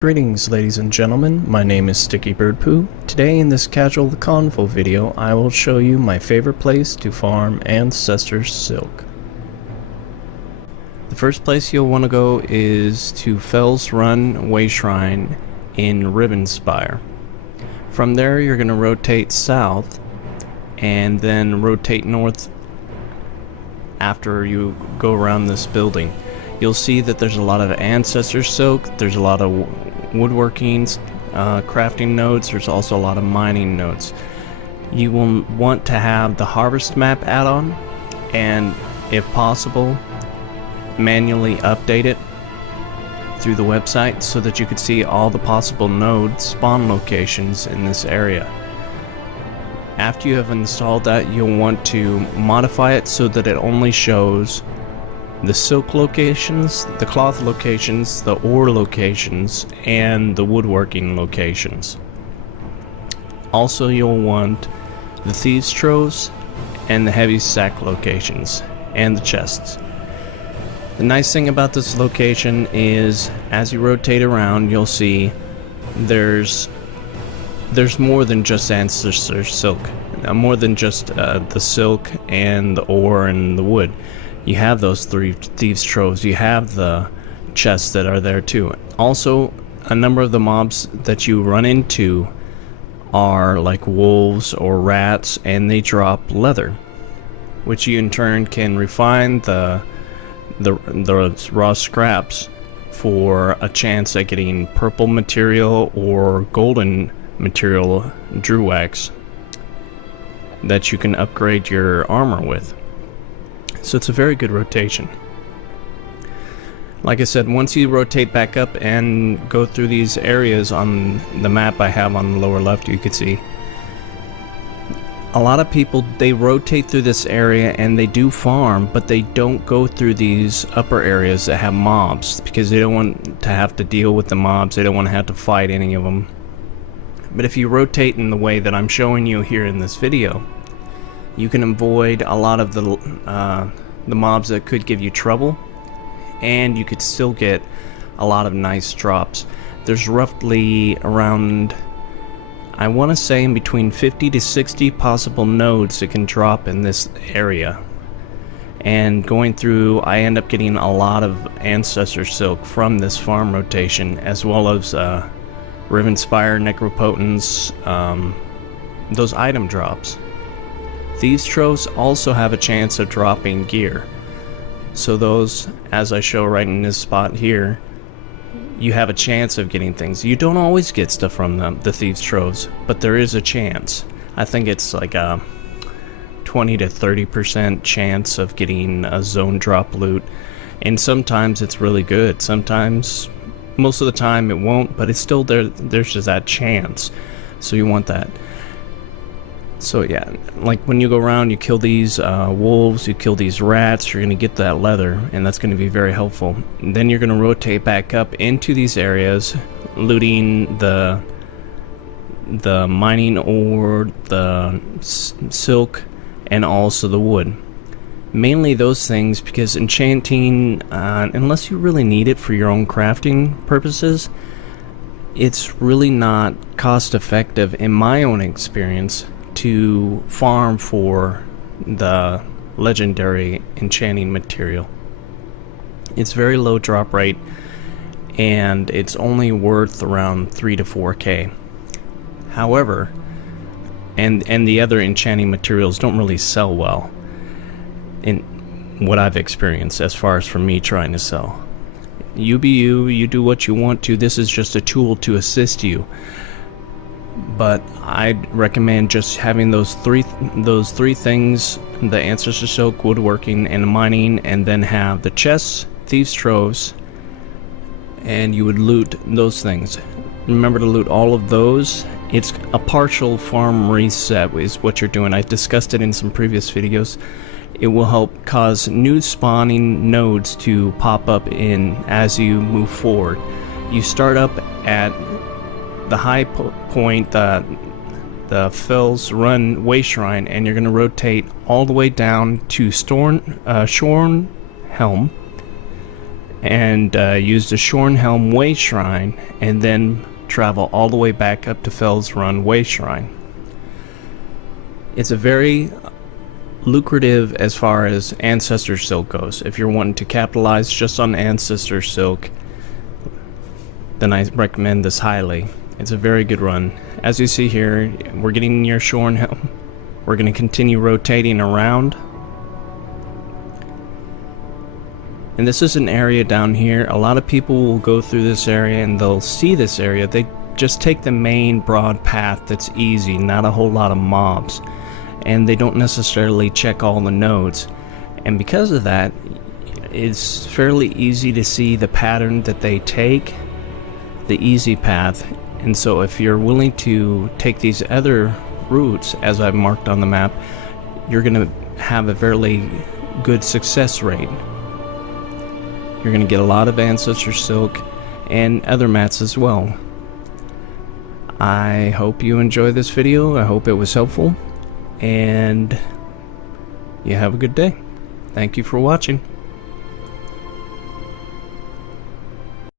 Greetings ladies and gentlemen, my name is Sticky Bird Poo. Today in this casual convo video I will show you my favorite place to farm Ancestor silk. The first place you'll want to go is to Fell's Run Way Shrine in Rivenspire. From there you're going to rotate south and then rotate north after you go around this building. You'll see that there's a lot of Ancestor silk, there's a lot of woodworking, crafting nodes, there's also a lot of mining nodes. You will want to have the harvest map add-on, and if possible, manually update it through the website so that you can see all the possible node spawn locations in this area. After you have installed that, you'll want to modify it so that it only shows the silk locations, the cloth locations, the ore locations, and the woodworking locations. Also, you'll want the thieves troves and the heavy sack locations and the chests. The nice thing about this location is as you rotate around, you'll see there's more than just Ancestor silk, more than just the silk and the ore and the wood. You have those three thieves troves, you have the chests that are there too. Also, a number of the mobs that you run into are like wolves or rats, and they drop leather, which you in turn can refine the raw scraps for a chance at getting purple material or golden material drew wax that you can upgrade your armor with. So it's a very good rotation. Like I said, once you rotate back up and go through these areas on the map I have on the lower left, you can see a lot of people, they rotate through this area and they do farm, but they don't go through these upper areas that have mobs because they don't want to have to deal with the mobs. They don't want to have to fight any of them. But if you rotate in the way that I'm showing you here in this video, you can avoid a lot of the mobs that could give you trouble, and you could still get a lot of nice drops. There's roughly around, I want to say, in between 50 to 60 possible nodes that can drop in this area. And going through, I end up getting a lot of Ancestor silk from this farm rotation, as well as Rivenspire, Necropotence, those item drops. These troves also have a chance of dropping gear. So those, as I show right in this spot here, you have a chance of getting things. You don't always get stuff from them, the thieves troves, but there is a chance. I think it's like a 20 to 30% chance of getting a zone drop loot. And sometimes it's really good. Sometimes, most of the time it won't, but it's still there. There's just that chance. So you want that. So yeah, like when you go around, you kill these wolves, you kill these rats, you're going to get that leather, and that's going to be very helpful. And then you're going to rotate back up into these areas, looting the mining ore, the silk, and also the wood. Mainly those things, because enchanting, unless you really need it for your own crafting purposes, it's really not cost effective in my own experience to farm for the legendary enchanting material. It's very low drop rate, and it's only worth around 3 to 4k. However, and the other enchanting materials don't really sell well in what I've experienced as far as for me trying to sell. You be you, you do what you want to. This is just a tool to assist you. But I'd recommend just having those three things: the Ancestor silk, woodworking, and mining, and then have the chests, thieves troves, and you would loot those things. Remember to loot all of those. It's a partial farm reset is what you're doing. I discussed it in some previous videos. It will help cause new spawning nodes to pop up in as you move forward. You start up at the high point, the Fell's Run Way Shrine, and you're going to rotate all the way down to Shorn Helm, and use the Shornhelm Way Shrine, and then travel all the way back up to Fell's Run Way Shrine. It's a very lucrative as far as Ancestor Silk goes. If you're wanting to capitalize just on Ancestor Silk, then I recommend this highly. It's a very good run. As you see here, we're getting near Shornhelm. We're going to continue rotating around. And this is an area down here. A lot of people will go through this area and they'll see this area. They just take the main broad path that's easy, not a whole lot of mobs. And they don't necessarily check all the nodes. And because of that, it's fairly easy to see the pattern that they take, the easy path. And so if you're willing to take these other routes, as I've marked on the map, you're going to have a fairly good success rate. You're going to get a lot of Ancestor Silk and other mats as well. I hope you enjoy this video. I hope it was helpful. And you have a good day. Thank you for watching.